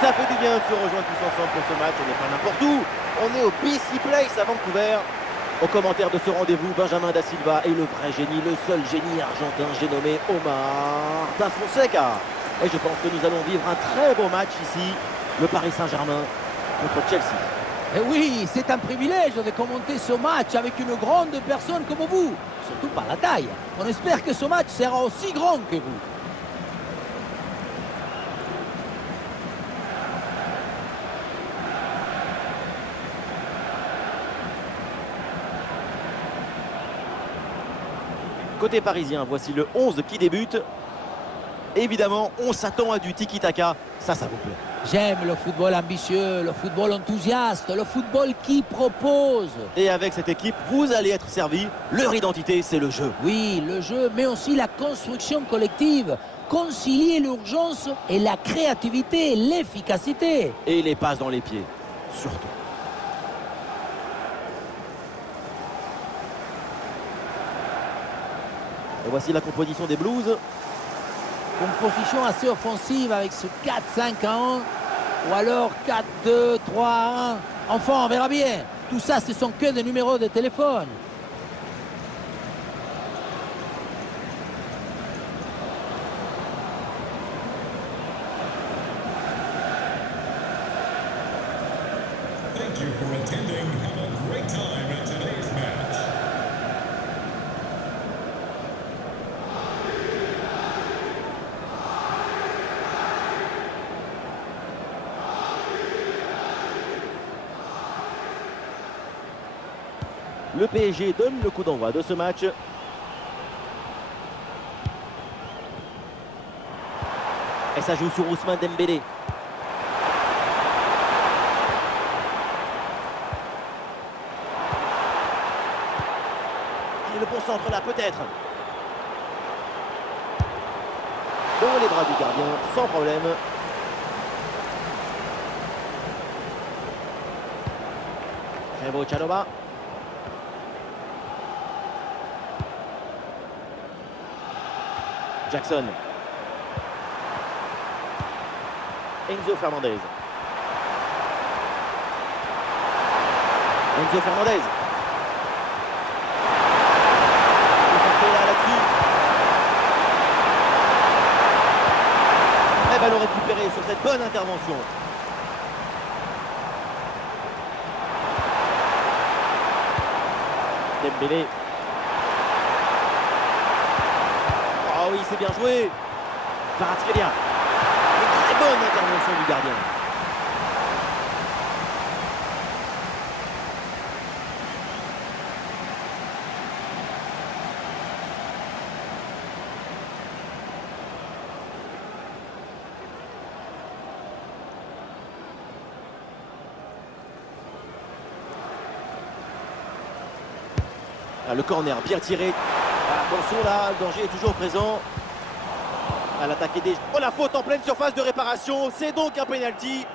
Ça fait du bien de se rejoindre tous ensemble pour ce match. On n'est pas n'importe où. On est au BC Place à Vancouver. Au commentaire de ce rendez-vous, Benjamin Da Silva et le vrai génie, le seul génie argentin, j'ai nommé Omar Da Fonseca. Et je pense que nous allons vivre un très beau match ici, le Paris Saint-Germain contre Chelsea. Et oui, c'est un privilège de commenter ce match avec une grande personne comme vous, surtout par la taille. On espère que ce match sera aussi grand que vous. Côté parisien, voici le 11 qui débute. Évidemment, on s'attend à du tiki-taka. Ça vous plaît. J'aime le football ambitieux, le football enthousiaste, le football qui propose. Et avec cette équipe, vous allez être servi. Leur identité, c'est le jeu. Oui, le jeu, mais aussi la construction collective. Concilier l'urgence et la créativité, l'efficacité. Et les passes dans les pieds, surtout. Et voici la composition des Blues. Composition assez offensive avec ce 4-5-1 ou alors 4-2-3-1. Enfin, on verra bien. Tout ça, ce sont que des numéros de téléphone. Thank you for attending. Have a great time at today's match. Le PSG donne le coup d'envoi de ce match. Et ça joue sur Ousmane Dembélé. Et le bon centre là, peut-être. Dans les bras du gardien, sans problème. Trevo Chalobah. Jackson. Enzo Fernandez. Enzo Fernandez. Concentré là-dessus. Et ballon récupéré sur cette bonne intervention. Dembélé. Oh oui, c'est bien joué. Kvaratskhelia. Une très bonne intervention du gardien. Ah, le corner bien tiré. Attention là, le danger est toujours présent. À l'attaque des... Oh, la faute en pleine surface de réparation. C'est donc un penalty.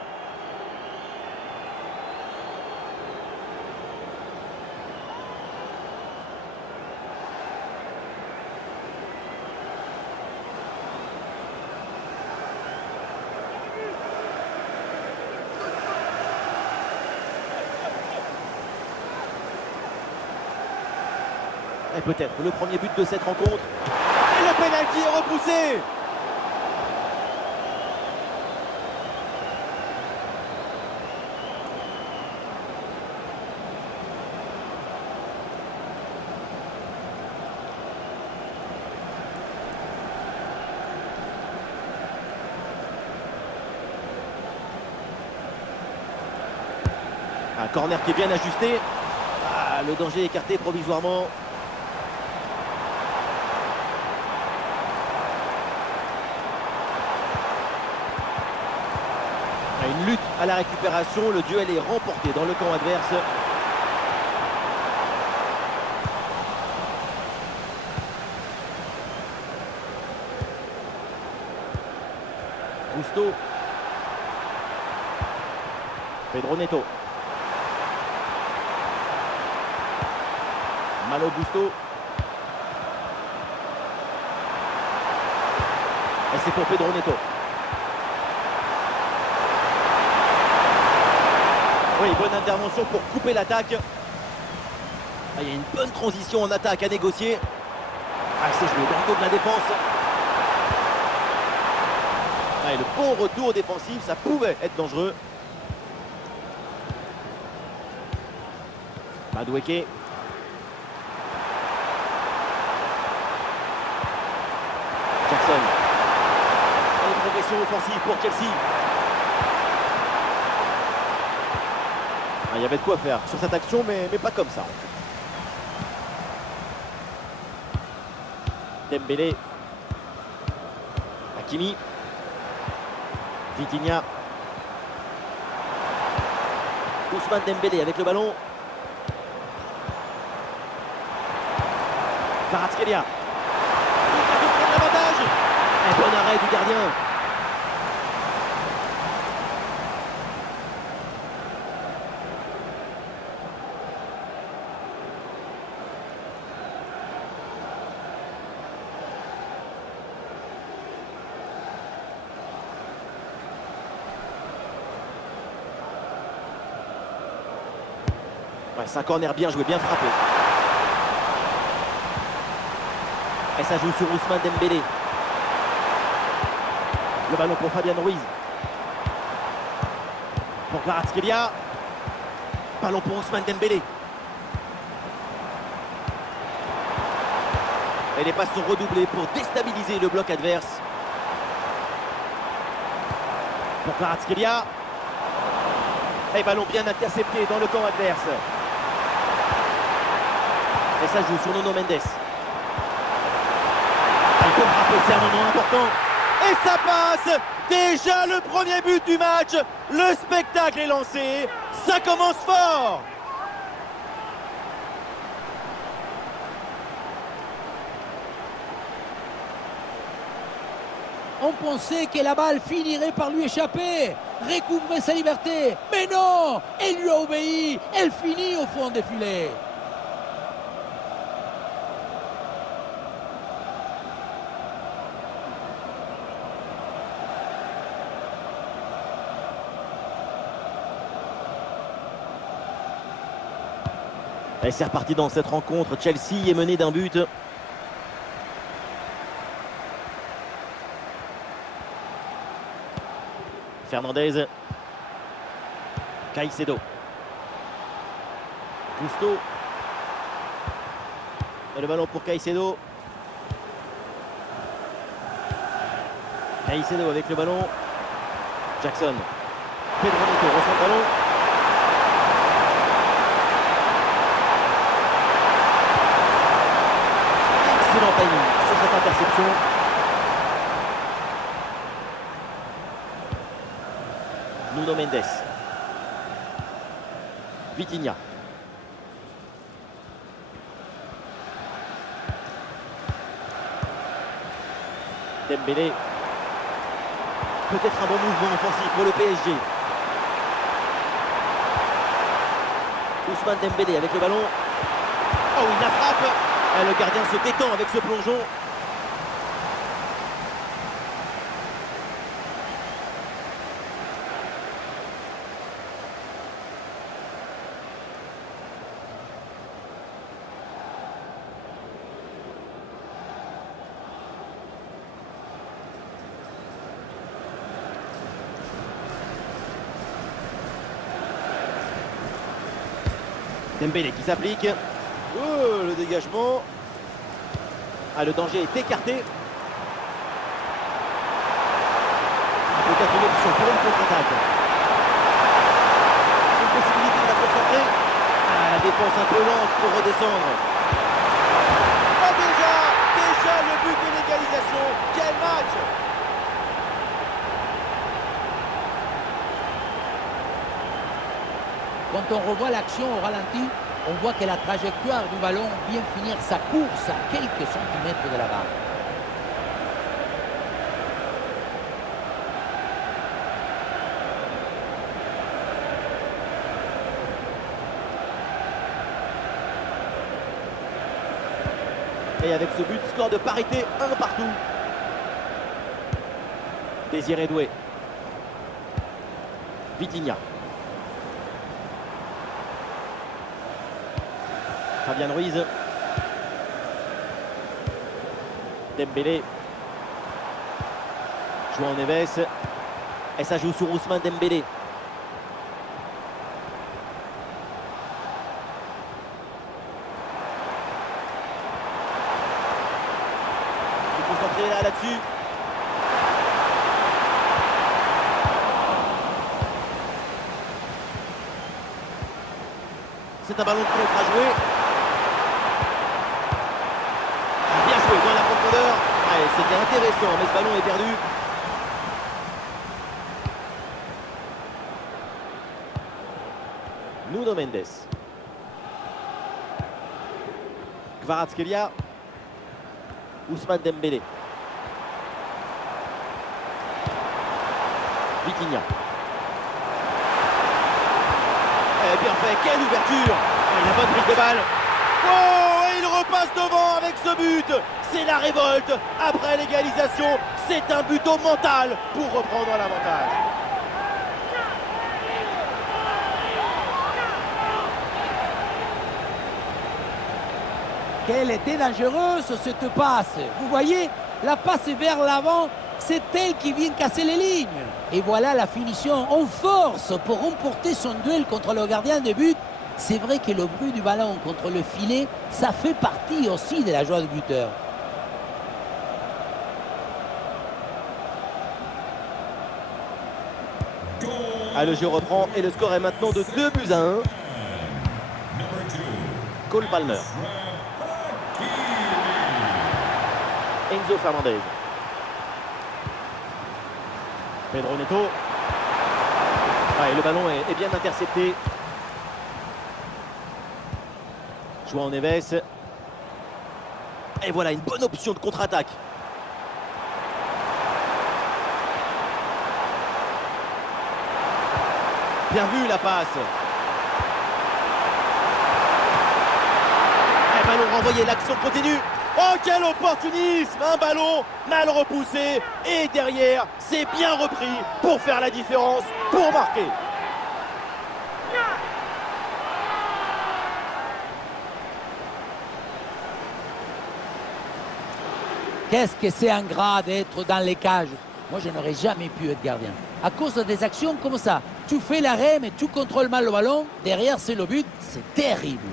Et peut-être le premier but de cette rencontre. Et le penalty est repoussé. Un corner qui est bien ajusté. Ah, le danger écarté provisoirement. Une lutte à la récupération, le duel est remporté dans le camp adverse. Gusto. Pedro Neto. Malo Gusto. Et c'est pour Pedro Neto. Allez, bonne intervention pour couper l'attaque. Ah, il y a une bonne transition en attaque à négocier. Ah, c'est joué dans le dos de la défense. Ah, et le bon retour défensif, ça pouvait être dangereux. Madueke. Jackson. Et une progression offensive pour Chelsea. Ah, il y avait de quoi faire sur cette action, mais pas comme ça en fait. Dembélé. Hakimi. Vitinha. Ousmane Dembélé avec le ballon. Kvaratskhelia. Il va se prendre l'avantage. Un bon arrêt du gardien. Ouais, c'est un corner bien joué, bien frappé. Et ça joue sur Ousmane Dembélé. Le ballon pour Fabian Ruiz. Pour Kvaratskhelia. Ballon pour Ousmane Dembélé. Et les passes sont redoublées pour déstabiliser le bloc adverse. Pour Kvaratskhelia. Et ballon bien intercepté dans le camp adverse. Et ça joue sur Nuno Mendes. Il peut frapper, c'est un moment important. Et ça passe. Déjà le premier but du match. Le spectacle est lancé. Ça commence fort. On pensait que la balle finirait par lui échapper, recouvrer sa liberté. Mais non, elle lui a obéi. Elle finit au fond des filets. Et c'est reparti dans cette rencontre. Chelsea est mené d'un but. Fernandez. Caicedo. Gusto. Et le ballon pour Caicedo. Caicedo avec le ballon. Jackson. Pedro Neto reçoit le ballon. Excellent timing sur cette interception. Nuno Mendes. Vitinha. Dembélé. Peut-être un bon mouvement offensif pour le PSG. Ousmane Dembélé avec le ballon. Oh, il la frappe. Et le gardien se détend avec ce plongeon. Dembélé qui s'applique. Oh, le dégagement. Ah, le danger est écarté. Peut-être une option pour une contre-attaque. Une possibilité de la concentrer. Ah, la défense un peu lente pour redescendre. Ah, déjà le but de l'égalisation. Quel match! Quand on revoit l'action au ralenti, on voit que la trajectoire du ballon vient finir sa course à quelques centimètres de la barre. Et avec ce but, score de parité, 1 partout. Désiré Doué. Vitinha. Fabian Ruiz. Dembélé. João Neves. Et ça joue sur Ousmane Dembélé. Il faut s'entraîner là-dessus. C'est un ballon de contre à jouer. Bien joué dans la profondeur. Allez, c'était intéressant, mais ce ballon est perdu. Nuno Mendes. Kvaratskhelia. Ousmane Dembélé. Vitinha. Bien fait, quelle ouverture! Il a bonne prise de balle. Oh, et il repasse devant avec ce but. C'est la révolte après l'égalisation. C'est un but au mental pour reprendre l'avantage. Quelle était dangereuse cette passe. Vous voyez, la passe vers l'avant, c'est elle qui vient casser les lignes. Et voilà la finition en force pour remporter son duel contre le gardien de but. C'est vrai que le bruit du ballon contre le filet, ça fait partie aussi de la joie du buteur. Ah, le jeu reprend et le score est maintenant de 2-1. Cole Palmer. Enzo Fernandez. Pedro Neto. Ah, et le ballon est bien intercepté. João Neves. Et voilà une bonne option de contre-attaque. Bien vu la passe. Et ballon renvoyé, l'action continue. Oh, quel opportunisme! Un ballon mal repoussé. Et derrière, c'est bien repris pour faire la différence, pour marquer. Qu'est-ce que c'est ingrat d'être dans les cages. Moi, je n'aurais jamais pu être gardien. À cause des actions comme ça, tu fais l'arrêt, mais tu contrôles mal le ballon. Derrière, c'est le but. C'est terrible.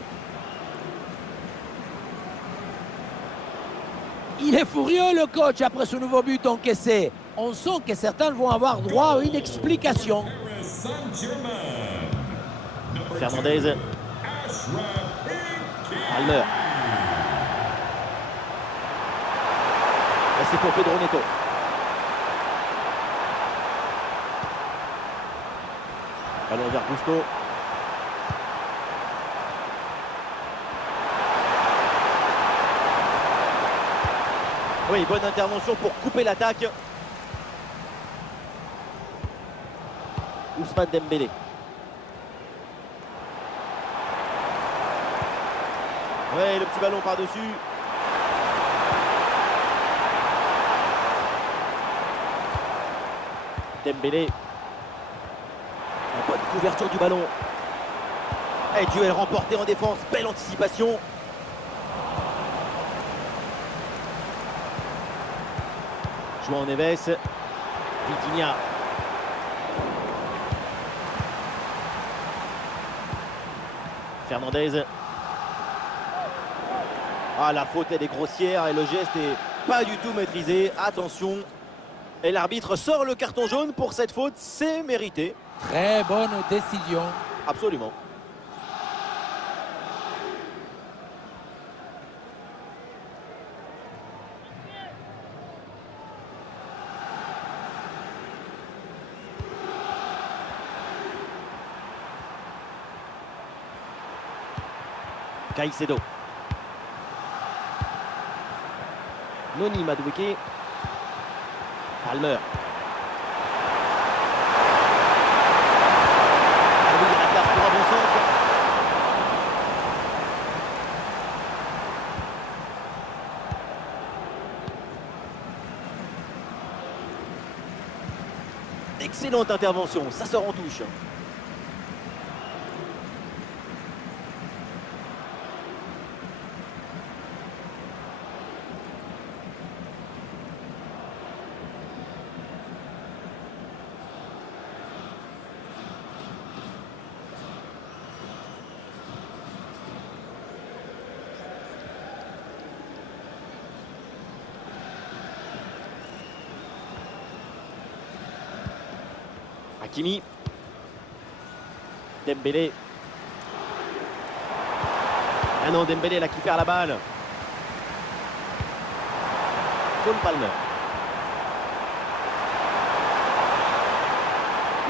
Il est furieux, le coach, après ce nouveau but encaissé. On sent que certains vont avoir droit à une explication. Fernandez. Palmer. Et c'est pour Pedro Neto. Ballon vers Gusto. Oui, bonne intervention pour couper l'attaque. Ousmane Dembélé. Ouais, le petit ballon par-dessus. Dembélé. La bonne couverture du ballon. Et duel remporté en défense. Belle anticipation. João Neves. Vitinha. Fernandez. Ah, la faute elle est grossière et le geste est pas du tout maîtrisé. Attention. Et l'arbitre sort le carton jaune pour cette faute. C'est mérité. Très bonne décision. Absolument. Caicedo. Noni Madueke. Palmer. Ah oui, il y a la place pour un bon centre. Excellente intervention, ça sort en touche. Hakimi. Dembélé. Ah non, Dembélé là qui perd la balle. Cole Palmer.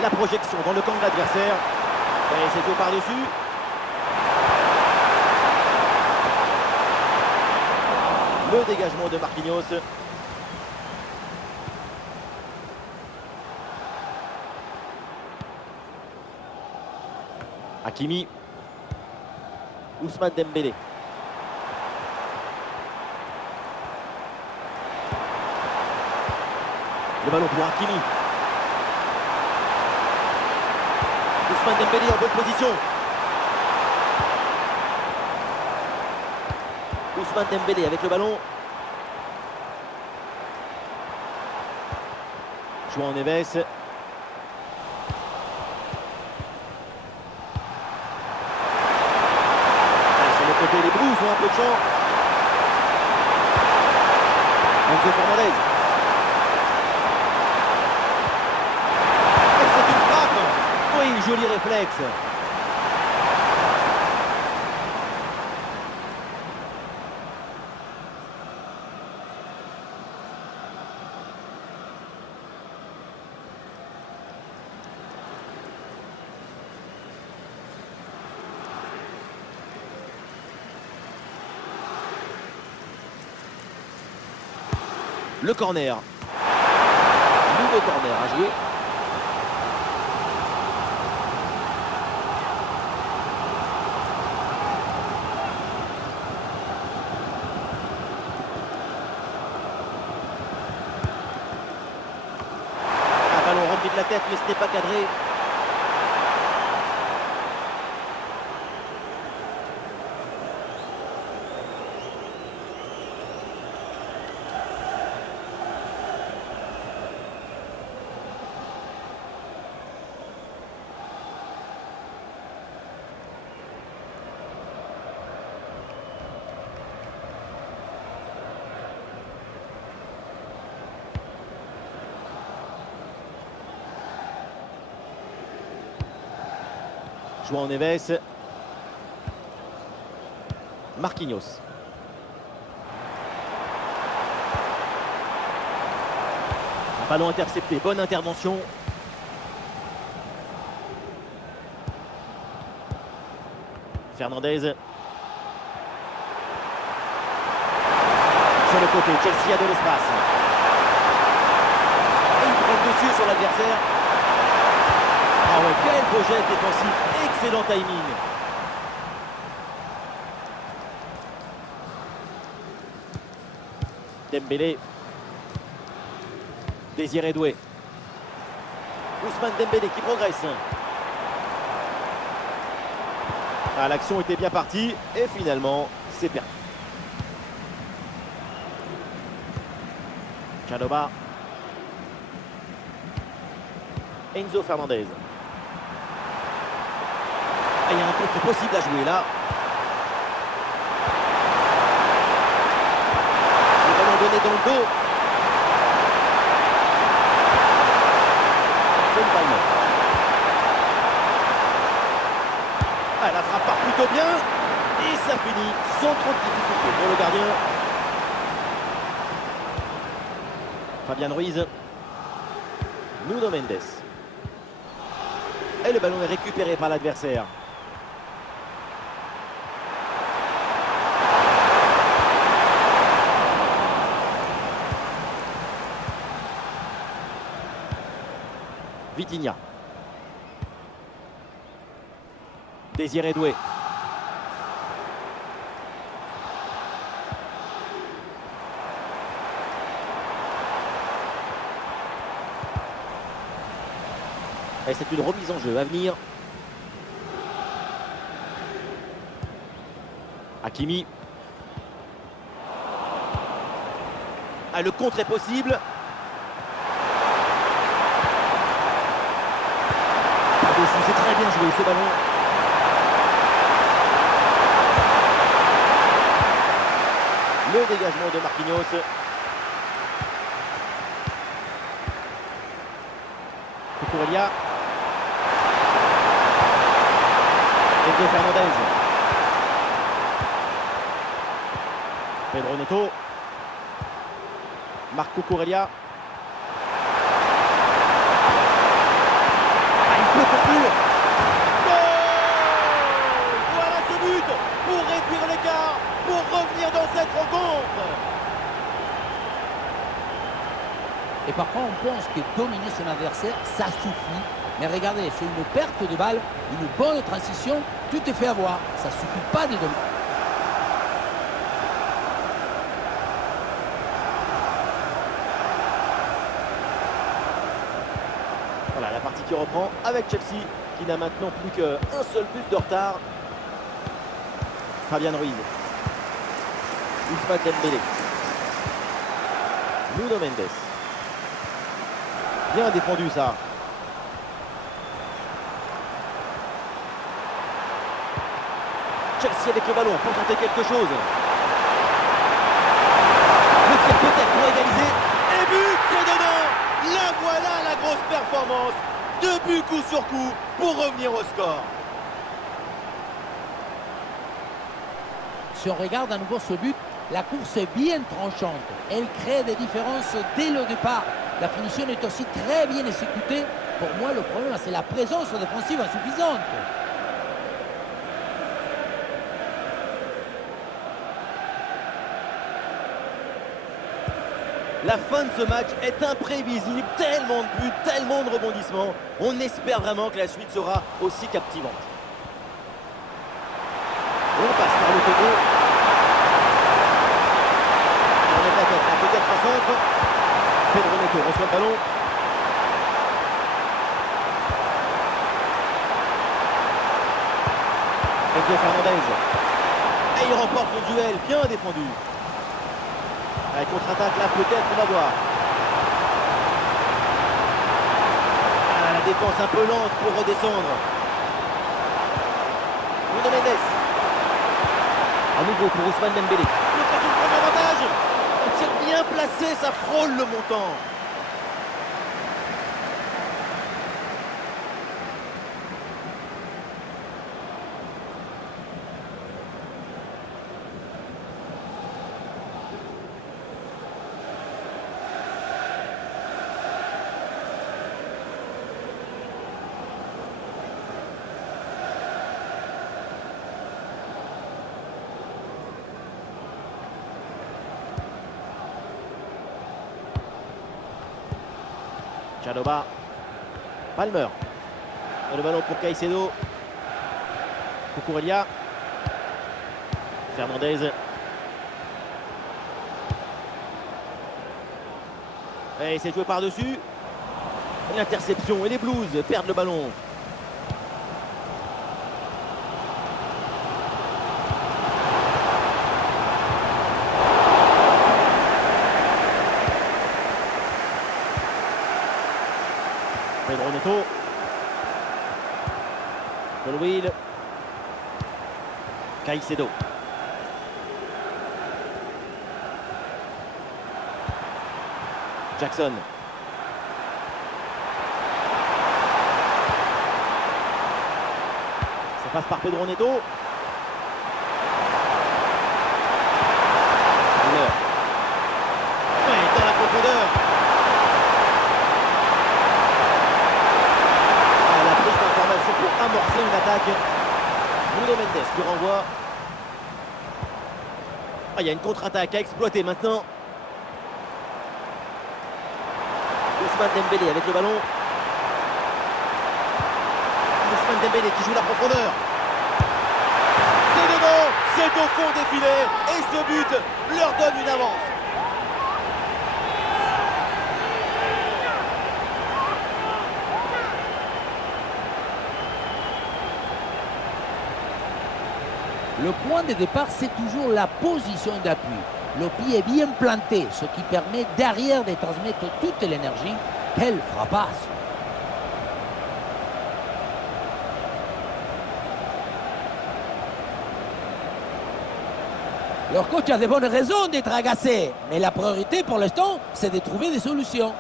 La projection dans le camp de l'adversaire. Et c'est tout par-dessus. Le dégagement de Marquinhos. Hakimi. Ousmane Dembélé. Le ballon pour Hakimi. Ousmane Dembélé en bonne position. Ousmane Dembélé avec le ballon. João Neves. Côté les Blues ont un peu de champ. Enzo Fernandez. Et c'est une frappe. Oui, joli réflexe. Le corner. Nouveau corner à jouer. Un ballon rempli de la tête, mais ce n'est pas cadré. João Neves. Marquinhos. Un ballon intercepté, bonne intervention. Fernandez. Sur le côté, Chelsea a de l'espace. Et il prend le dessus sur l'adversaire. Ah ouais, quel beau geste défensif, excellent timing. Dembélé. Désiré Doué. Ousmane Dembélé qui progresse. Ah, l'action était bien partie et finalement c'est perdu. Chalobah. Enzo Fernandez. Ah, il y a un contre possible à jouer là. Le ballon donné dans le dos. Cole Palmer. Ah, la frappe part plutôt bien. Et ça finit sans trop de difficulté pour le gardien. Fabian Ruiz. Nuno Mendes. Et le ballon est récupéré par l'adversaire. Vitinha. Désiré Doué. Et c'est une remise en jeu à venir. Hakimi. Ah, le contre est possible. Par-dessus, c'est très bien joué ce ballon. Le dégagement de Marquinhos. Cucurella. Enzo Fernandez. Pedro Neto. Marco Cucurella. Ah, il peut conclure. Goal! Voilà ce but pour réduire l'écart, pour revenir dans cette rencontre. Et parfois on pense que dominer son adversaire, ça suffit. Mais regardez, c'est une perte de balle, une bonne transition, tout est fait avoir. Ça suffit pas de dominer. Voilà la partie qui reprend avec Chelsea qui n'a maintenant plus qu'un seul but de retard. Fabian Ruiz. Ousmane Dembélé. Nuno Mendes. Bien défendu ça. Chelsea avec le ballon pour tenter quelque chose. Le tir peut-être pour égaliser. Et but, c'est dedans. Là voilà la grosse performance. 2 buts coup sur coup pour revenir au score. Si on regarde à nouveau ce but, la course est bien tranchante. Elle crée des différences dès le départ. La finition est aussi très bien exécutée. Pour moi, le problème, c'est la présence défensive insuffisante. La fin de ce match est imprévisible, tellement de buts, tellement de rebondissements. On espère vraiment que la suite sera aussi captivante. Et on passe par le côté. On est peut-être un centre. Pedro Neto reçoit le ballon. Enzo Fernandez. Et il remporte le duel, bien défendu. Allez, contre-attaque là, peut-être, on va voir. Ah, la défense un peu lente pour redescendre. Nuno Mendes. À nouveau pour Ousmane Dembélé. L'occasion de prendre l'avantage. Un tir bien placé, ça frôle le montant. Chalobah. Palmer. Et le ballon pour Caicedo. Cucurella. Fernandez. Et c'est joué par-dessus. L'interception et les Blues perdent le ballon. Pedro Neto. Colwill. Caicedo. Jackson. Ça passe par Pedro Neto. Miller. Ouais, dans la profondeur. La prise d'information pour amorcer une attaque. Nuno Mendes qui renvoie. Ah, il y a une contre-attaque à exploiter maintenant. Ousmane Dembélé avec le ballon. Ousmane Dembélé qui joue la profondeur. C'est dedans, c'est au fond des filets. Et ce but leur donne une avance. Le point de départ, c'est toujours la position d'appui. Le pied est bien planté, ce qui permet derrière de transmettre toute l'énergie. Quelle frappasse! Leur coach a de bonnes raisons d'être agacé, mais la priorité pour l'instant, c'est de trouver des solutions.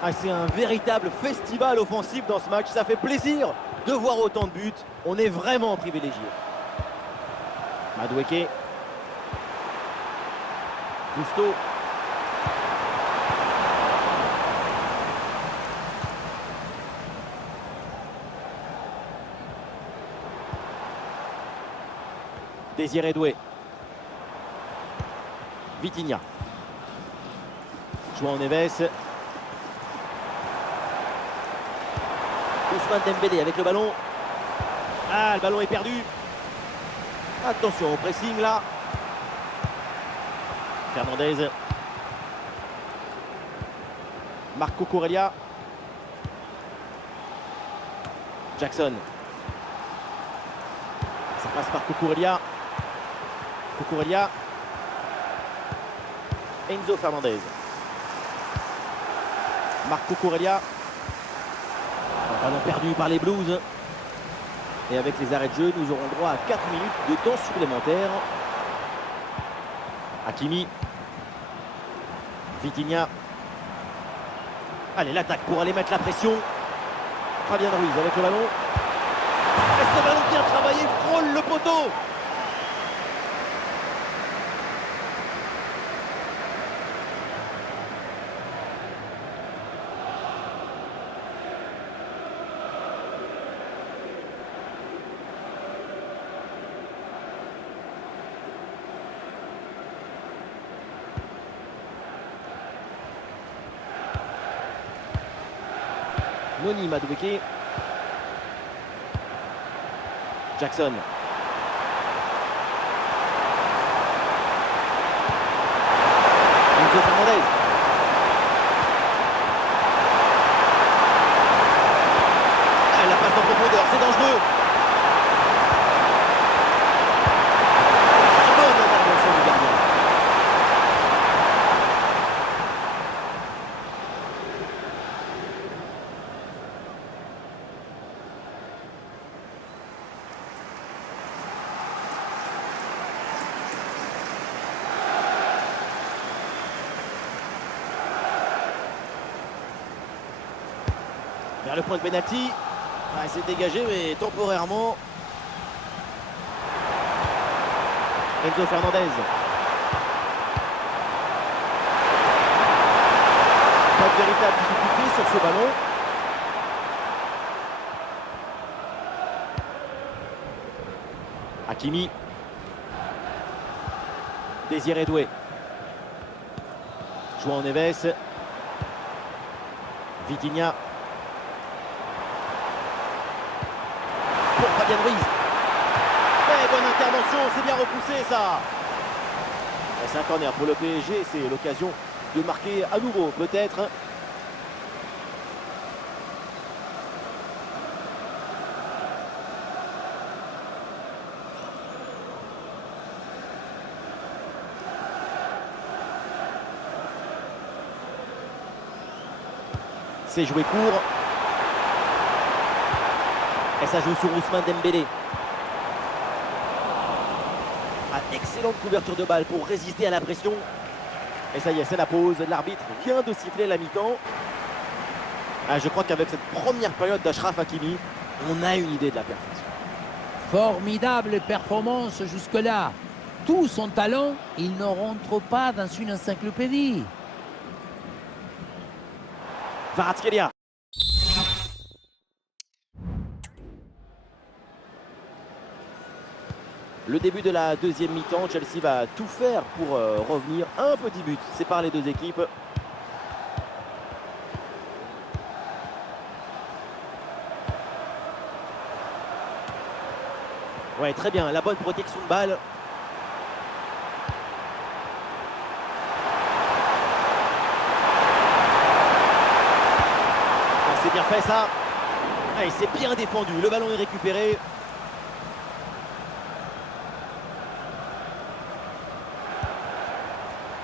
Ah, c'est un véritable festival offensif dans ce match. Ça fait plaisir de voir autant de buts. On est vraiment privilégié. Madueke. Gusto. Désiré Doué. Vitinha. João Neves. Ousmane Dembélé avec le ballon. Ah, le ballon est perdu. Attention au pressing là. Fernandez. Marco Corellia. Jackson. Ça passe par Cucurella. Cucurella. Enzo Fernandez. Marco Corellia. Un ballon perdu par les Blues. Et avec les arrêts de jeu, nous aurons droit à 4 minutes de temps supplémentaire. Hakimi. Vitinha. Allez, l'attaque pour aller mettre la pression. Fabian Ruiz avec le ballon. Et ce ballon bien travaillé frôle le poteau. Noni Madueke. Jackson. Enzo Fernandez. Ah, la passe en profondeur, c'est dangereux. Très bonne intervention du gardien. Vers le point de pénalty. Ah, c'est dégagé, mais temporairement. Enzo Fernandez. Pas de véritable difficulté sur ce ballon. Hakimi. Désiré Doué. João Neves. Vitinha. Pour Fabian Ruiz. Mais bonne intervention, c'est bien repoussé ça. Et c'est un corner pour le PSG, c'est l'occasion de marquer à nouveau peut-être. C'est joué court. Et ça joue sur Ousmane Dembélé. Excellente couverture de balle pour résister à la pression. Et ça y est, c'est la pause. L'arbitre vient de siffler la mi-temps. Ah, je crois qu'avec cette première période d'Achraf Hakimi, on a une idée de la perfection. Formidable performance jusque-là. Tout son talent, il ne rentre pas dans une encyclopédie. Kvaratskhelia. Le début de la deuxième mi-temps, Chelsea va tout faire pour revenir. Un petit but sépare les deux équipes. Ouais, très bien, la bonne protection de balle. C'est bien fait ça. Allez, c'est bien défendu, le ballon est récupéré.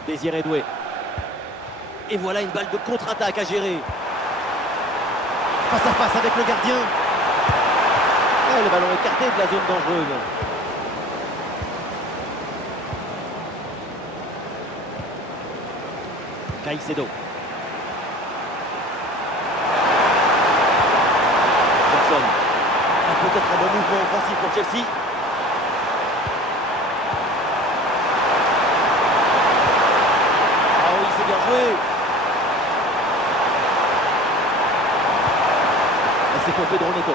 Désiré Doué. Et voilà une balle de contre-attaque à gérer. Face à face avec le gardien. Et le ballon écarté de la zone dangereuse. Caicedo. offensif pour Chelsea. Ah oui, c'est bien joué. Et c'est pour Pedro Neto.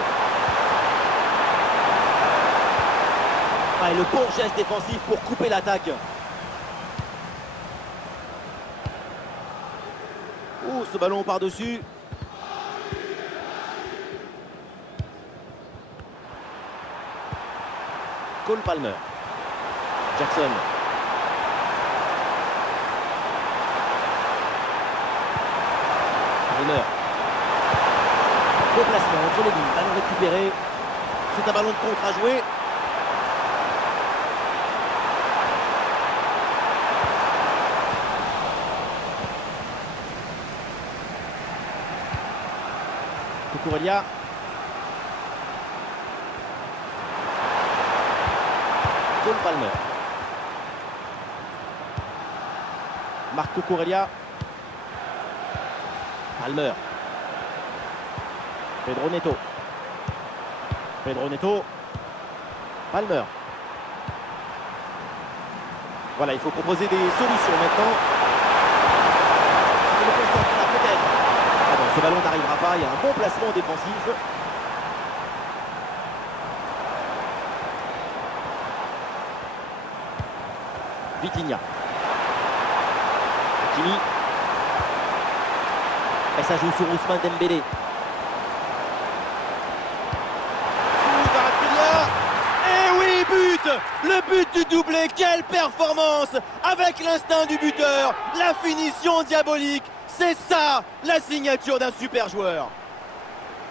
Ah, et le bon geste défensif pour couper l'attaque. Ouh, ce ballon par-dessus. Cole Palmer. Jackson. Palmer. Beau placement entre les lignes. Ballon récupéré. C'est un ballon de contre à jouer. Cucurella. Cole Palmer. Marc Cucurella. Palmer. Pedro Neto. Pedro Neto. Palmer. Voilà, il faut proposer des solutions maintenant. Et le concentre là, peut-être. Ah bon, ce ballon n'arrivera pas, il y a un bon placement défensif. Vitinha. Hakimi. Et ça joue sur Ousmane Dembélé. Et oui, but! Le but du doublé, quelle performance! Avec l'instinct du buteur, la finition diabolique, c'est ça la signature d'un super joueur.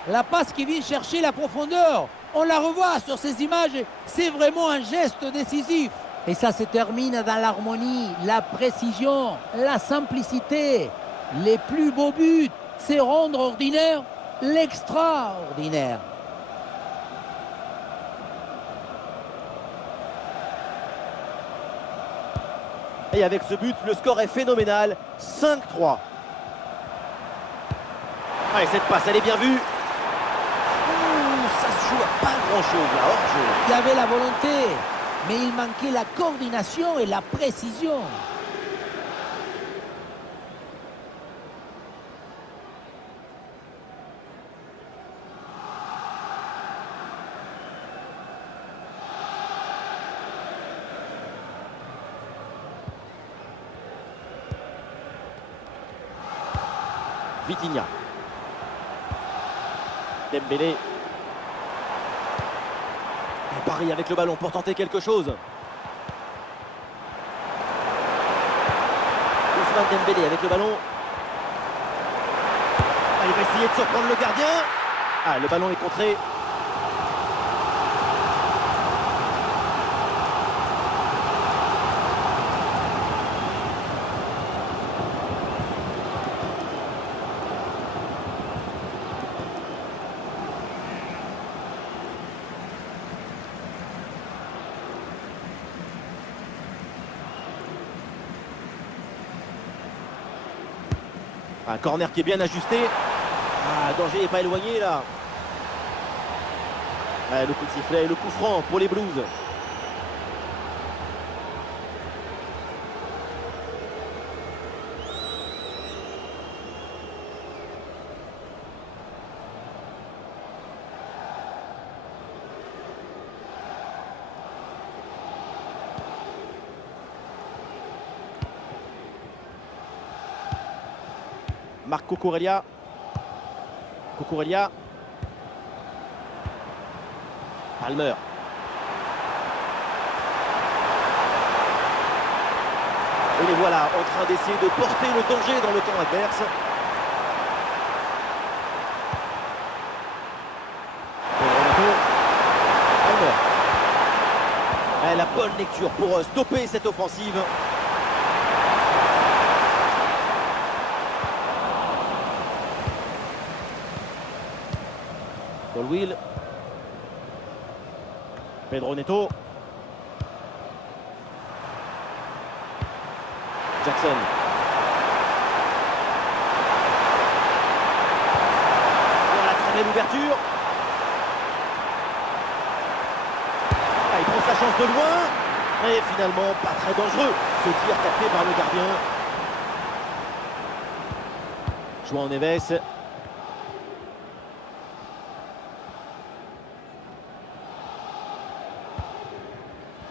La passe qui vient chercher la profondeur. On la revoit sur ces images. C'est vraiment un geste décisif. Et ça se termine dans l'harmonie, la précision, la simplicité. Les plus beaux buts, c'est rendre ordinaire l'extraordinaire. Et avec ce but, le score est phénoménal, 5-3. Allez, cette passe, elle est bien vue. Ouh, ça se joue à pas grand-chose là, hors-jeu. Il y avait la volonté, mais il manquait la coordination et la précision. Vitinha. Dembélé. Et Paris avec le ballon pour tenter quelque chose. Ousmane Dembélé avec le ballon. Ah, il va essayer de surprendre le gardien. Ah, le ballon est contré. Un corner qui est bien ajusté. Ah, danger n'est pas éloigné là. Ah, le coup de sifflet et le coup franc pour les Blues. Marc Cucurella. Cucurella. Palmer. Et les voilà en train d'essayer de porter le danger dans le camp adverse. Palmer. La bonne lecture pour stopper cette offensive. Will. Pedro Neto. Jackson. Voilà, très belle ouverture. chance de loin. Et finalement, pas très dangereux. Ce tir capté par le gardien. João Neves.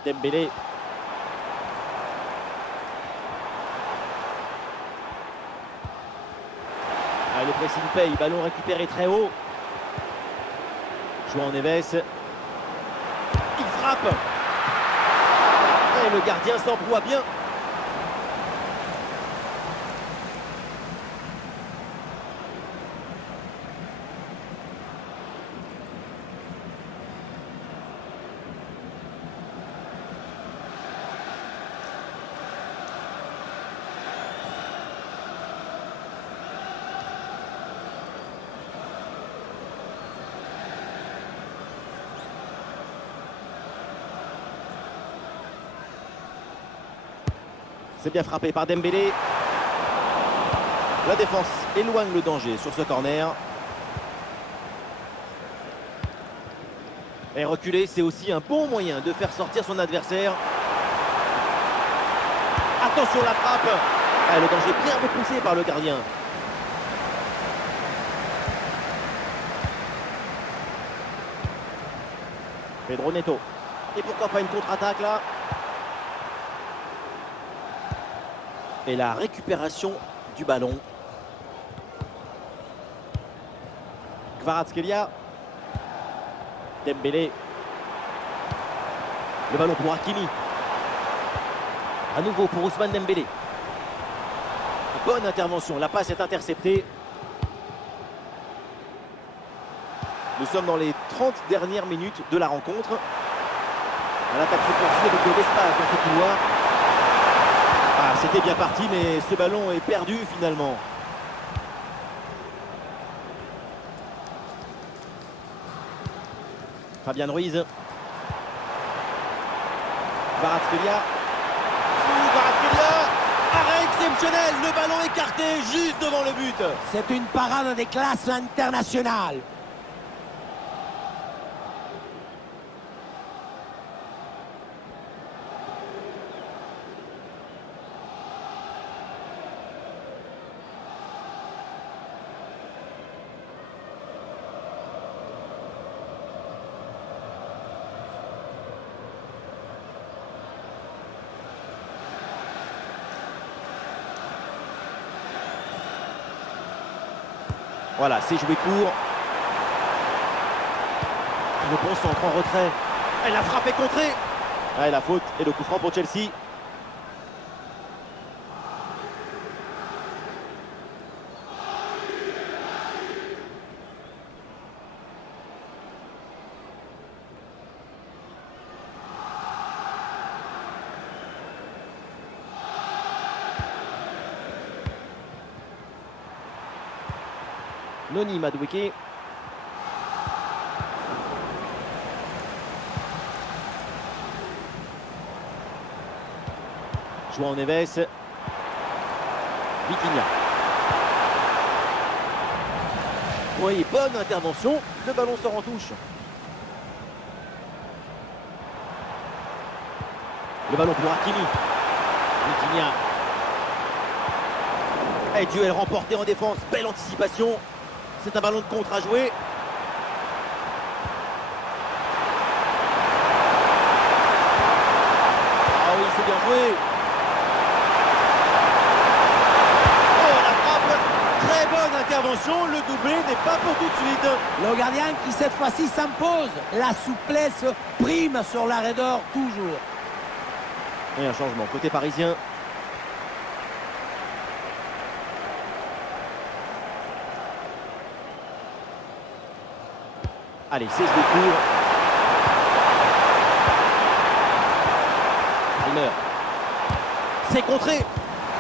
Dembélé. Ah, le pressing paye, ballon récupéré très haut. João Neves. Il frappe. Et le gardien s'embrouille bien. C'est bien frappé par Dembélé. La défense éloigne le danger sur ce corner. Et reculer, c'est aussi un bon moyen de faire sortir son adversaire. Attention la frappe. Ah, le danger bien repoussé par le gardien. Pedro Neto. Et pourquoi pas une contre-attaque là? Et la récupération du ballon. Kvaratskhelia. Dembélé. Le ballon pour Hakimi. À nouveau pour Ousmane Dembélé. Bonne intervention, la passe est interceptée. Nous sommes dans les 30 dernières minutes de la rencontre. L'attaque se poursuit avec de l'espace dans ce couloir. Ah, c'était bien parti, mais ce ballon est perdu finalement. Fabian Ruiz. Kvaratskhelia. Kvaratskhelia. Arrêt exceptionnel, le ballon écarté juste devant le but. C'est une parade de classe internationale. Voilà, c'est joué court. Le bon centre en retrait. Elle a frappé contrée. Ah, la faute et le coup franc pour Chelsea. Noni Madueke. João Neves. Vitinha. Oui, bonne intervention. Le ballon sort en touche. Le ballon pour Hakimi. Vitinha. Et duel remporté en défense. Belle anticipation. C'est un ballon de contre à jouer. Ah oui, c'est bien joué. Oh, la frappe. Très bonne intervention. Le doublé n'est pas pour tout de suite. Le gardien qui cette fois-ci s'impose. La souplesse prime sur l'arrêt d'or toujours. Et un changement côté parisien. Allez, c'est joué court. Palmer. C'est contré.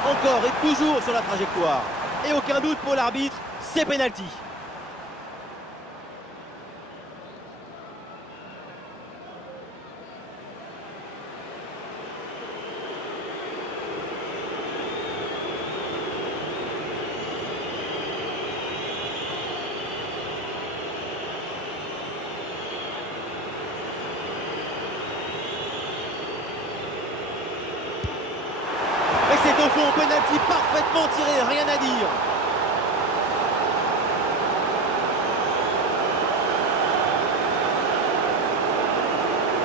Encore et toujours sur la trajectoire. Et aucun doute pour l'arbitre, c'est pénalty. tête au fond, penalty parfaitement tiré, rien à dire.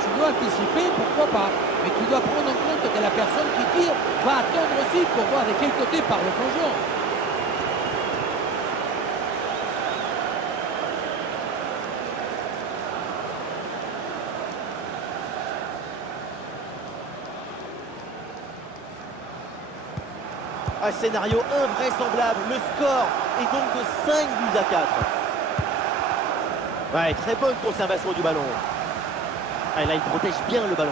Tu dois anticiper, pourquoi pas. Mais tu dois prendre en compte que la personne qui tire va attendre aussi pour voir de quel côté part le plongeon. Un scénario invraisemblable, le score est donc de 5 buts à 4. Ouais, très bonne conservation du ballon. Ah, là, il protège bien le ballon.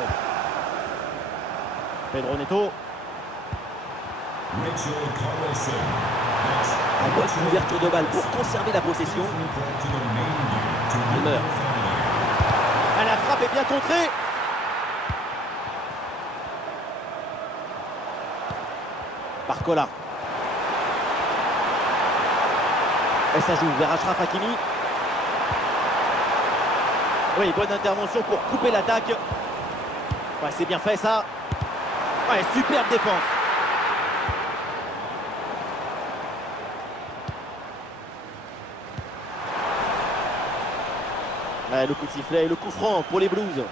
Pedro Neto. Rachel Carlson. Ah, bonne couverture de balle pour conserver la possession. Palmer. Ah, la frappe est bien contrée. Barcola. Et ça joue vers Achraf Hakimi. Oui, bonne intervention pour couper l'attaque. Ouais, c'est bien fait ça. Ouais, superbe défense. Ouais, le coup de sifflet et le coup franc pour les Blues.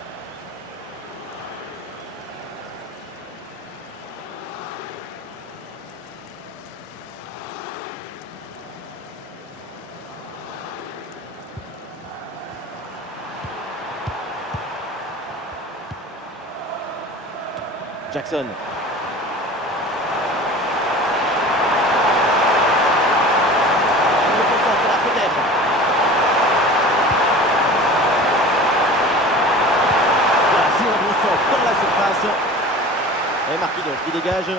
Jackson. Le concentre là, peut-être. Voilà, c'est un bon centre dans la surface. Et Marquinhos qui dégage.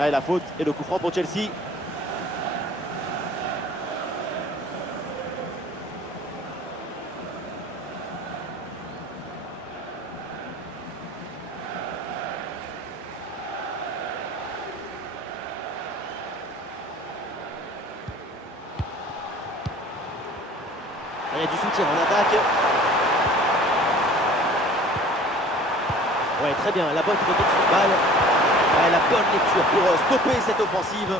Ah, et la faute et le coup franc pour Chelsea. Il y a du soutien en attaque. Ouais, très bien, la bonne protection de balle. Ouais, la bonne lecture pour stopper cette offensive.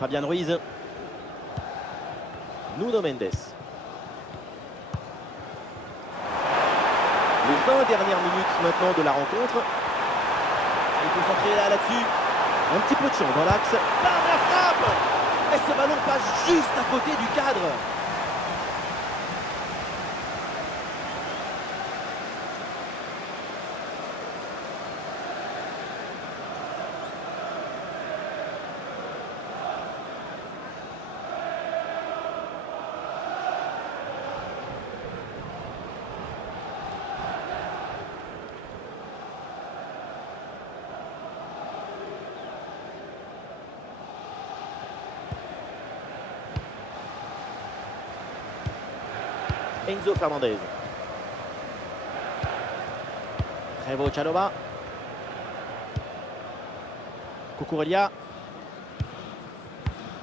Fabian Ruiz. Nuno Mendes. Les 20 dernières minutes maintenant de la rencontre. Il faut s'entraîner là-dessus. Un petit peu de champ dans l'axe. Bam, la frappe. Et ce ballon passe juste à côté du cadre. Enzo Fernandez. Trevo Chalobah. Cucurella.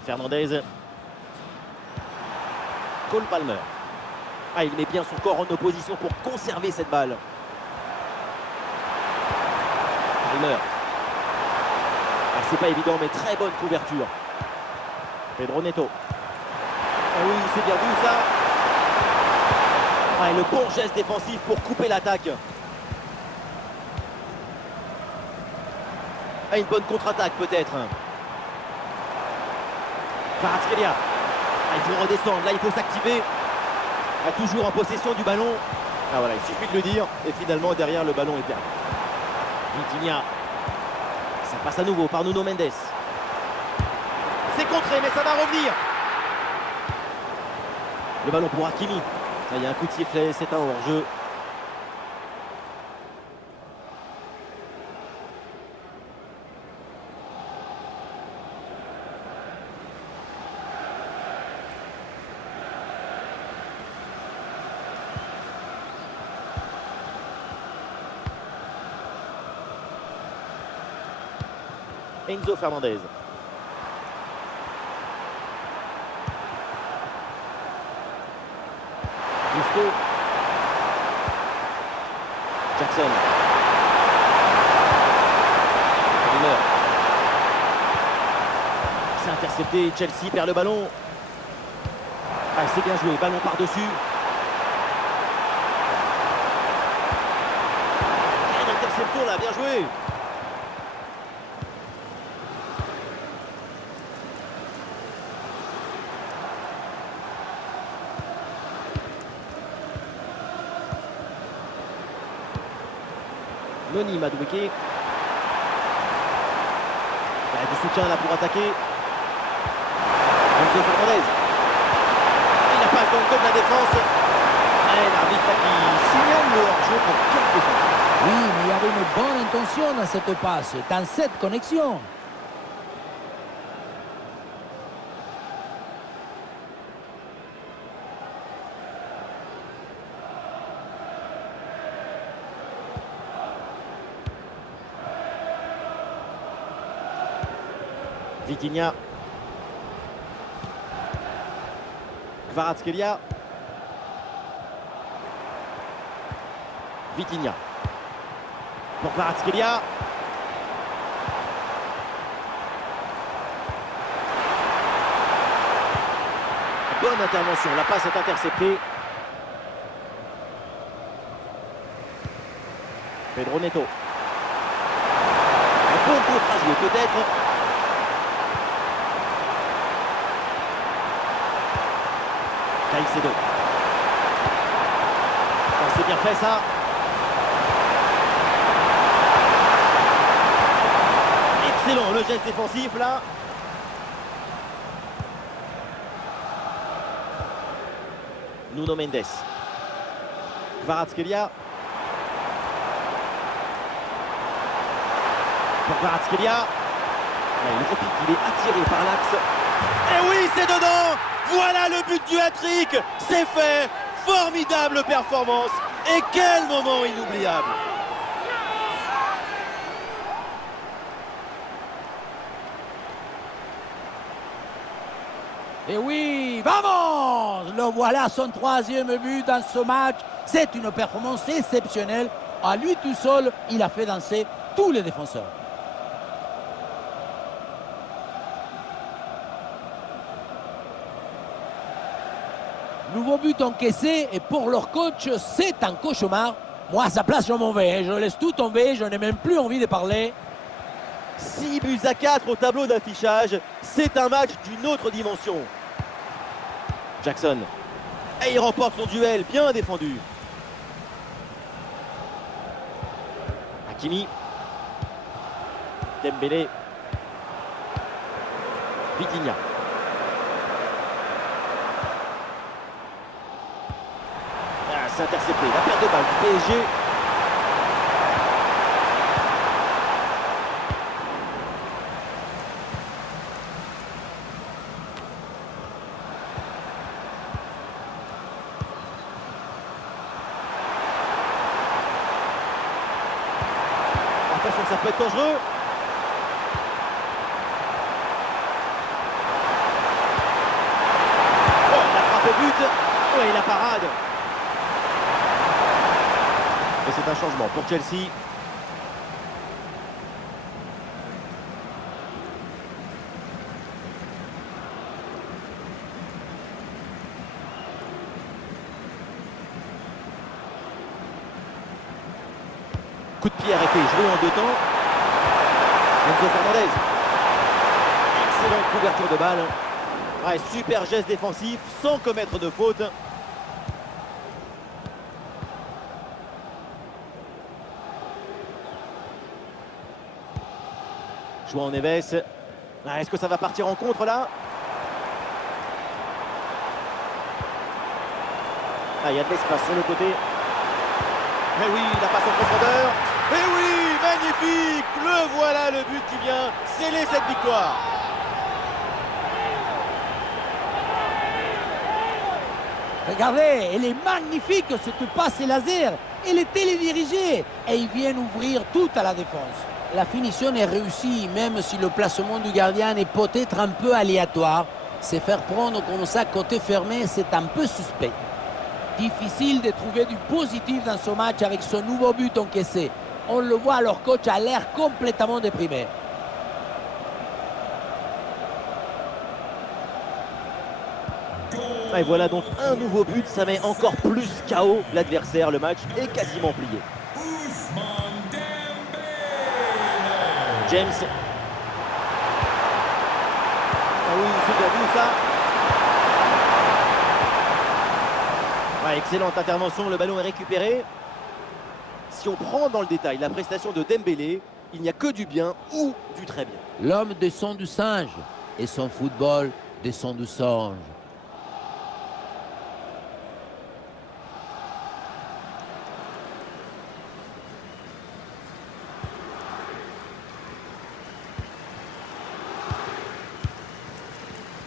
Fernandez. Cole Palmer. Ah, il met bien son corps en opposition pour conserver cette balle. Palmer. Ah, c'est pas évident, mais très bonne couverture. Pedro Neto. Ah oui, c'est bien vu ça. Ah, et le bon geste défensif pour couper l'attaque. Ah, une bonne contre-attaque peut-être. Kvaratskhelia. Ah, il faut redescendre, là il faut s'activer. Ah, toujours en possession du ballon. Ah voilà, il suffit de le dire. Et finalement derrière le ballon est perdu. Vitinha. Ça passe à nouveau par Nuno Mendes. C'est contré mais ça va revenir. Le ballon pour Hakimi. Ah, il y a un coup de sifflet, c'est un hors-jeu. Enzo Fernandez. Gusto. Jackson. Bremer. C'est intercepté, Chelsea perd le ballon. Ah, c'est bien joué, ballon par-dessus. Quelle interception là, bien joué. Noni Madueke. Il y a du soutien là pour attaquer. Enzo Fernandez. Et la passe dans le dos de la défense. Et l'arbitre qui signale le hors-jeu pour quelques centimètres. Oui, mais il y avait une bonne intention dans cette passe, dans cette connexion. Vitinha. Kvaratskhelia. Vitinha. Pour Kvaratskhelia. Bonne intervention, la passe est interceptée. Pedro Neto. Un bon contre à jouer peut-être. Caicedo. Oh, c'est bien fait ça. Excellent le geste défensif là. Nuno Mendes. Kvaratskhelia. Pour Kvaratskhelia. Il repique, il est attiré par l'axe. Et oui, c'est dedans. Voilà le but du hat-trick. C'est fait. Formidable performance. Et quel moment inoubliable. Et oui, vamos! Le voilà, son troisième but dans ce match. C'est une performance exceptionnelle. À lui tout seul, il a fait danser tous les défenseurs. Nouveau but encaissé et pour leur coach, c'est un cauchemar. Moi, à sa place, je m'en vais. Je laisse tout tomber. Je n'ai même plus envie de parler. 6 buts à 4 au tableau d'affichage. C'est un match d'une autre dimension. Jackson. Et il remporte son duel, bien défendu. Hakimi. Dembélé. Vitinha. Ah, c'est intercepté. La perte de balle du PSG. Attention, ça peut être dangereux. Oh, la frappe au but. Oh, et la parade. Et c'est un changement pour Chelsea. Coup de pied arrêté, joué en deux temps. Enzo Fernandez. Excellente couverture de balle. Ouais, super geste défensif sans commettre de faute. João Neves. Ah, est-ce que ça va partir en contre là? Ah, il y a de l'espace sur le côté. Mais oui, la passe en profondeur. Et oui, magnifique. Le voilà, le but qui vient sceller cette victoire. Regardez, elle est magnifique cette passe laser. Elle est télédirigée et ils viennent ouvrir toute à la défense. La finition est réussie, même si le placement du gardien est peut-être un peu aléatoire. Se faire prendre comme ça côté fermé, c'est un peu suspect. Difficile de trouver du positif dans ce match avec ce nouveau but encaissé. On le voit, leur coach a l'air complètement déprimé. Et voilà donc un nouveau but, ça met encore plus KO l'adversaire. Le match est quasiment plié. Ousmane Dembélé. James. Ah oui, c'est bien vu ça. Ouais, excellente intervention, le ballon est récupéré. Si on prend dans le détail la prestation de Dembélé, il n'y a que du bien ou du très bien. L'homme descend du singe et son football descend du singe.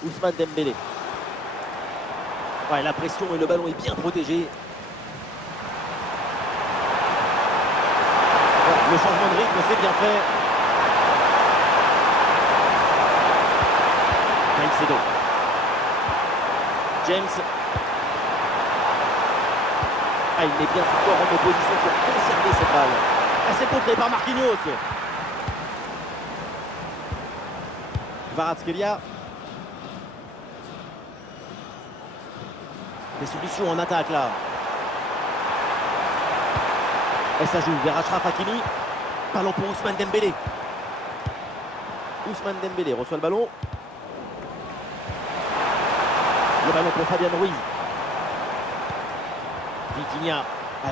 Ousmane Dembélé. Ouais, la pression et le ballon est bien protégé. Ouais, le changement de rythme, c'est bien fait. Caicedo. James. Ah, il met bien son corps en opposition pour conserver cette balle. Ah, c'est contré par Marquinhos. Kvaratskhelia. Des solutions en attaque là. Et ça joue vers Achraf Hakimi. Ballon pour Ousmane Dembélé. Ousmane Dembélé reçoit le ballon. Le ballon pour Fabian Ruiz. Vitinha.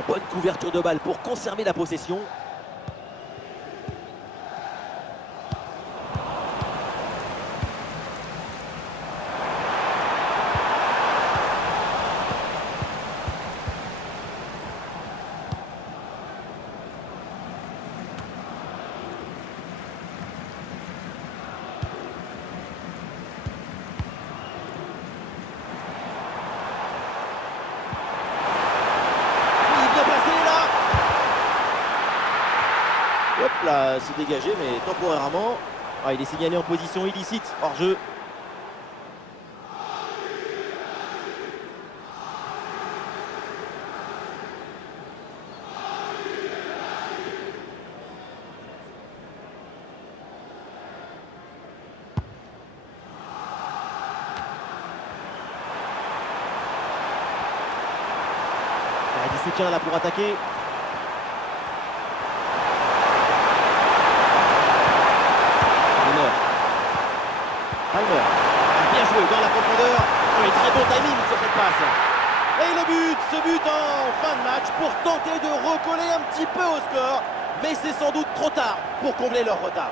Bonne couverture de balle pour conserver la possession. Hop là, c'est dégagé, mais temporairement. Ah, il est signalé en position illicite, hors jeu. Il y a du soutien là pour attaquer. Palmer, bien joué dans la profondeur. Oui, très bon timing sur cette passe. Et le but, ce but en fin de match pour tenter de recoller un petit peu au score. Mais c'est sans doute trop tard pour combler leur retard.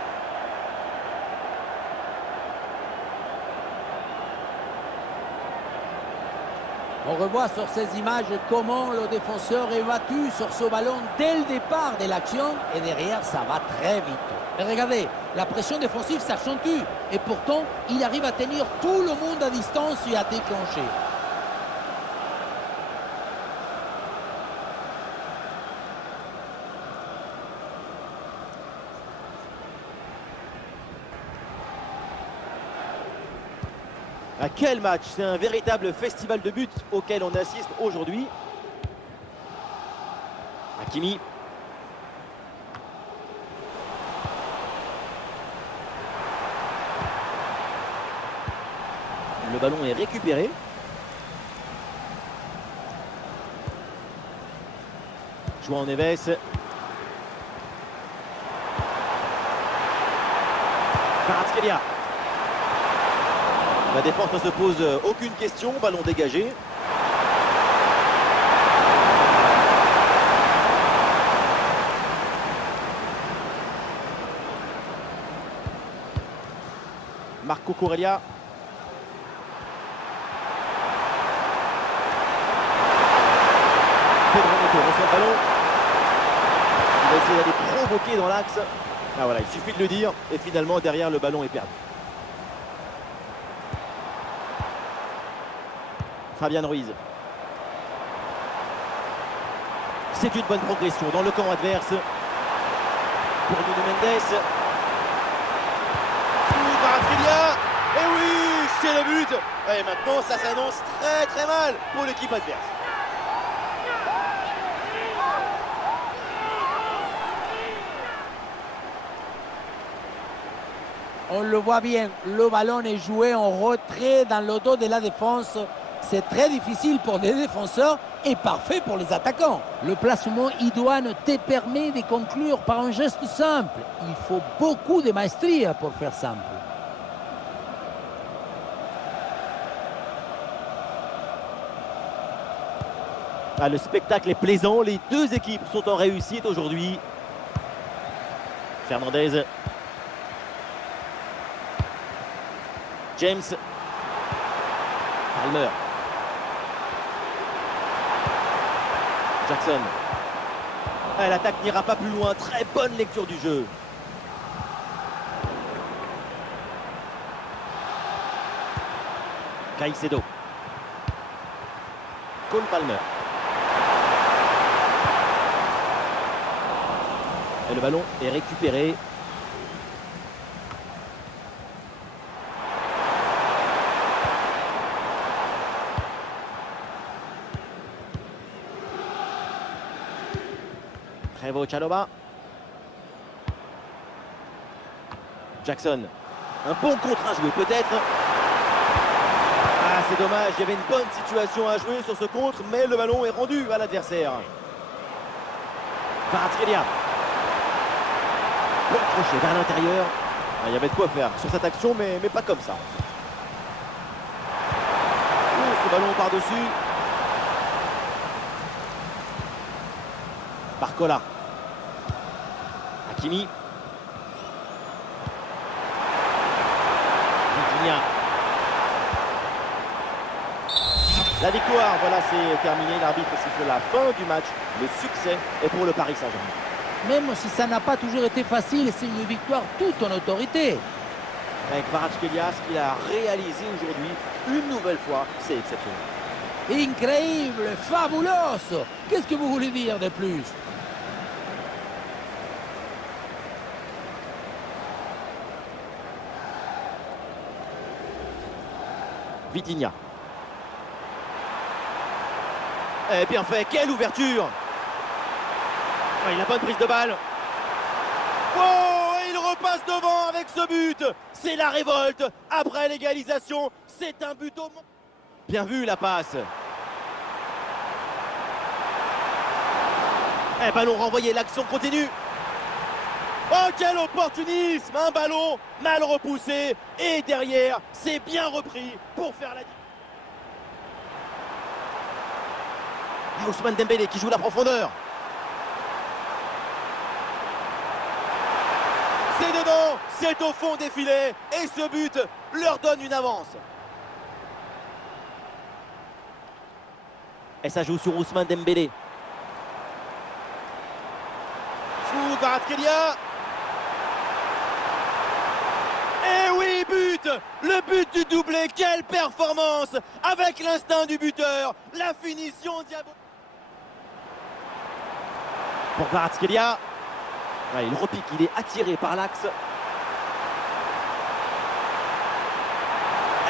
On revoit sur ces images comment le défenseur est battu sur ce ballon dès le départ de l'action et derrière ça va très vite. Et regardez, la pression défensive s'accentue et pourtant il arrive à tenir tout le monde à distance et à déclencher. À quel match! C'est un véritable festival de buts auquel on assiste aujourd'hui. Hakimi. Le ballon est récupéré. João Neves. Kvaratskhelia. La défense ne se pose aucune question, ballon dégagé. Marco Corellia. Pedro Neto reçoit le ballon. Il va essayer d'aller provoquer dans l'axe. Ah voilà, il suffit de le dire. Et finalement, derrière, le ballon est perdu. Fabian Ruiz. C'est une bonne progression dans le camp adverse. pour Nuno Mendes. Kvaratskhelia. Et oui, c'est le but. Et maintenant, ça s'annonce très très mal pour l'équipe adverse. On le voit bien, le ballon est joué en retrait dans le dos de la défense. C'est très difficile pour les défenseurs et parfait pour les attaquants. Le placement idoine te permet de conclure par un geste simple. Il faut beaucoup de maestria pour faire simple. Ah, le spectacle est plaisant, les deux équipes sont en réussite aujourd'hui. Fernandez. James. Palmer. Jackson. Ah, l'attaque n'ira pas plus loin, très bonne lecture du jeu. Caicedo. Cole Palmer. Et le ballon est récupéré. Trevoh Chalobah. Jackson. Un bon contre à jouer peut-être. Ah, c'est dommage, il y avait une bonne situation à jouer sur ce contre, mais le ballon est rendu à l'adversaire. Kvaratskhelia. Bon crochet vers l'intérieur. Ah, il y avait de quoi faire sur cette action, mais pas comme ça. Oh, ce ballon par-dessus. Barcola. Hakimi. Vitinha. La victoire, voilà, c'est terminé. L'arbitre siffle la fin du match. Le succès est pour le Paris Saint-Germain. Même si ça n'a pas toujours été facile, c'est une victoire toute en autorité. Avec Kvaratskhelia, ce qu'il a réalisé aujourd'hui, une nouvelle fois, c'est exceptionnel. Incroyable, fabuloso. Qu'est-ce que vous voulez dire de plus? Vitinha. Eh bien fait, quelle ouverture! Il a bonne prise de balle. Oh, et il repasse devant avec ce but. C'est la révolte. Après l'égalisation, c'est un but au... Bien vu la passe. Eh, ballon renvoyé, l'action continue. Oh, quel opportunisme! Un ballon mal repoussé. Et derrière, c'est bien repris pour faire la... Ah, Ousmane Dembélé qui joue la profondeur. C'est dedans, c'est au fond des filets. Et ce but leur donne une avance. Et ça joue sur Ousmane Dembélé. Kvaratskhelia. Et oui, but! Le but du doublé, quelle performance! Avec l'instinct du buteur, la finition diabolique. Pour Kvaratskhelia. Ouais, il repique, il est attiré par l'axe.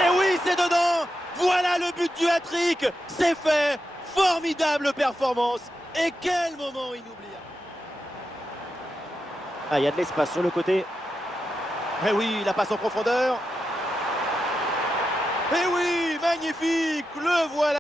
Et oui, c'est dedans! Voilà le but du hat-trick! C'est fait! Formidable performance! Et quel moment inoubliable! Ah, il y a de l'espace sur le côté. Et oui, la passe en profondeur. Et oui, magnifique! Le voilà!